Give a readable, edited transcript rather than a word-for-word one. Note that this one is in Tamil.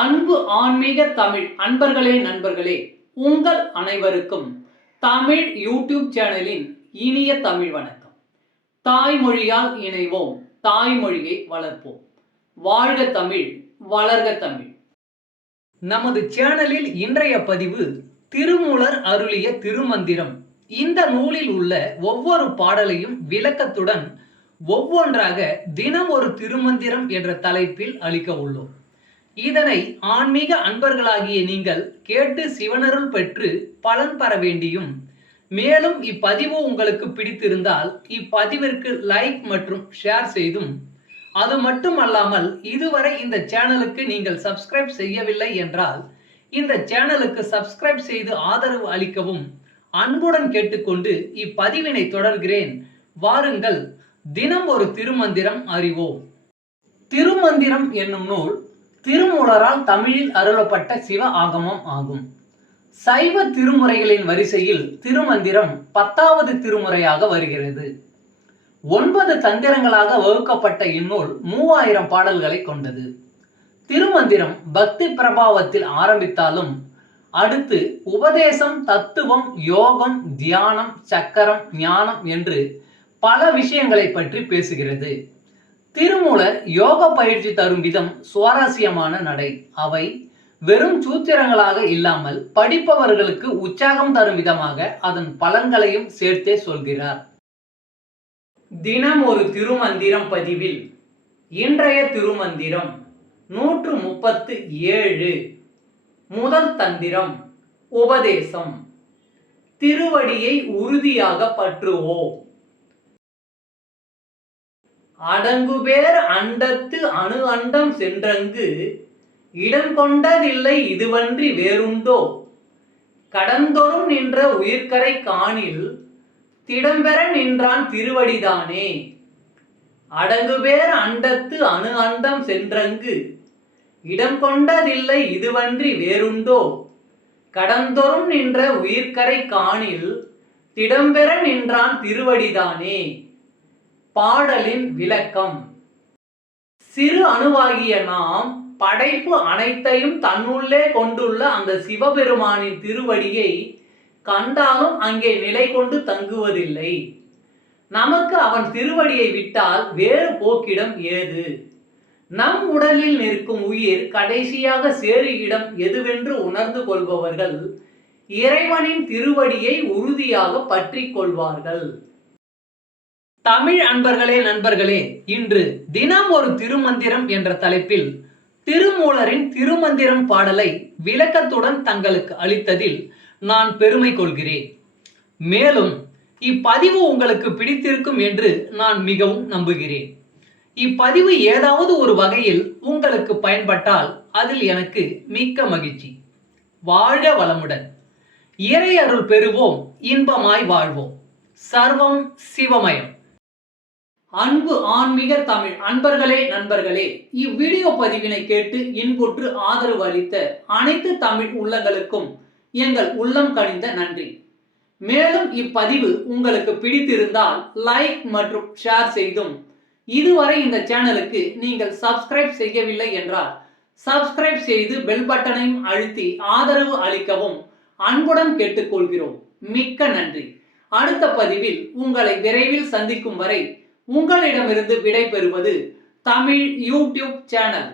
அன்பு ஆன்மீக தமிழ் அன்பர்களே நண்பர்களே, உங்கள் அனைவருக்கும் தமிழ் யூடியூப் சேனலின் இனிய தமிழ் வணக்கம். தாய்மொழியால் இணைவோம், தாய்மொழியை வளர்ப்போம். வாழ்க தமிழ், வளர்க தமிழ். நமது சேனலில் இன்றைய பதிவு திருமூலர் அருளிய திருமந்திரம். இந்த நூலில் உள்ள ஒவ்வொரு பாடலையும் விளக்கத்துடன் ஒவ்வொன்றாக தினம் ஒரு திருமந்திரம் என்ற தலைப்பில் அளிக்க உள்ளோம். இதனை ஆன்மீக அன்பர்களாகிய நீங்கள் கேட்டு சிவனருள் பெற்று பலன் பெற வேண்டியும், மேலும் இப்பதிவு உங்களுக்கு பிடித்திருந்தால் இப்பதிவிற்கு லைக் மற்றும் ஷேர் செய்தும், அது மட்டுமல்லாமல் இதுவரை இந்த சேனலுக்கு நீங்கள் சப்ஸ்கிரைப் செய்யவில்லை என்றால் இந்த சேனலுக்கு சப்ஸ்கிரைப் செய்து ஆதரவு அளிக்கவும் அன்புடன் கேட்டுக்கொண்டு இப்பதிவினை தொடர்கிறேன். வாருங்கள், தினம் ஒரு திருமந்திரம் அறிவோம். திருமந்திரம் என்னும் நூல் திருமூலரால் தமிழில் அருளப்பட்ட சிவ ஆகமம் ஆகும். சைவ திருமுறைகளின் வரிசையில் திருமந்திரம் 10வது திருமுறையாக வருகிறது. 9 தந்திரங்களாக வகுக்கப்பட்ட இந்நூல் 3000 பாடல்களை கொண்டது. திருமந்திரம் பக்தி பிரபாவத்தில் ஆரம்பித்தாலும் அடுத்து உபதேசம், தத்துவம், யோகம், தியானம், சக்கரம், ஞானம் என்று பல விஷயங்களை பற்றி பேசுகிறது. திருமூலர் யோக பயிற்சி தரும் விதம் சுவாரஸ்யமான நடை. அவை வெறும் சூத்திரங்களாக இல்லாமல் படிப்பவர்களுக்கு உற்சாகம் தரும் விதமாக அதன் பலன்களையும் சேர்த்தே சொல்கிறார். தினம் ஒரு திருமந்திரம் பதிவில் இன்றைய திருமந்திரம் 137. முதல் தந்திரம் உபதேசம். திருவடியை உறுதியாக பற்றுவோம். அடங்குபேர் அண்டத்து அணு அண்டம் சென்றங்கு இடம் கொண்டதில்லை இதுவன்றி வேறுண்டோ, கடந்தொறும் நின்ற உயிர்கரை காணில் திடம்பெற நின்றான் திருவடிதானே. அடங்குபேர் அண்டத்து அணு அண்டம் சென்றங்கு இடம் கொண்டதில்லை இதுவன்றி வேறுண்டோ, கடந்தொறும் நின்ற உயிர்கரை காணில் திடம்பெற நின்றான் திருவடிதானே. பாடலின் விளக்கம். சிறு அணுவாகிய நாம் படைப்பு அனைத்தையும் தன்னுள்ளே கொண்டுள்ள அந்த சிவபெருமானின் திருவடியை கண்டாலும் அங்கே நிலை கொண்டு தங்குவதில்லை. நமக்கு அவன் திருவடியை விட்டால் வேறு போக்கிடம் ஏது? நம் உடலில் நிற்கும் உயிர் கடைசியாக சேரு இடம் எதுவென்று உணர்ந்து கொள்பவர்கள் இறைவனின் திருவடியை உறுதியாக பற்றி கொள்வார்கள். தமிழ் அன்பர்களே நண்பர்களே, இன்று தினம் ஒரு திருமந்திரம் என்ற தலைப்பில் திருமூலரின் திருமந்திரம் பாடலை விளக்கத்துடன் தங்களுக்கு அளித்ததில் நான் பெருமை கொள்கிறேன். மேலும் இப்பதிவு உங்களுக்கு பிடித்திருக்கும் என்று நான் மிகவும் நம்புகிறேன். இப்பதிவு ஏதாவது ஒரு வகையில் உங்களுக்கு பயன்பட்டால் அதில் எனக்கு மிக்க மகிழ்ச்சி. வாழ்க வளமுடன். இறை அருள் பெறுவோம், இன்பமாய் வாழ்வோம். சர்வம் சிவமயம். அன்பு ஆன்மீக தமிழ் அன்பர்களே நண்பர்களே, இவ்வீடியோ பதிவினை கேட்டு இன்புற்று ஆதரவு அளித்த அனைத்து தமிழ் உள்ளங்களுக்கும் எங்கள் உள்ளம் கனிந்த நன்றி. மேலும் இப்பதிவு உங்களுக்கு பிடித்திருந்தால் லைக் மற்றும் ஷேர் செய்தும், இதுவரை இந்த சேனலுக்கு நீங்கள் சப்ஸ்கிரைப் செய்யவில்லை என்றால் சப்ஸ்கிரைப் செய்து பெல் பட்டனையும் அழுத்தி ஆதரவு அளிக்கவும் அன்புடன் கேட்டுக்கொள்கிறோம். மிக்க நன்றி. அடுத்த பதிவில் உங்களை விரைவில் சந்திக்கும் வரை உங்களிடமிருந்து விடை பெறுவது தமிழ் யூடியூப் சேனல்.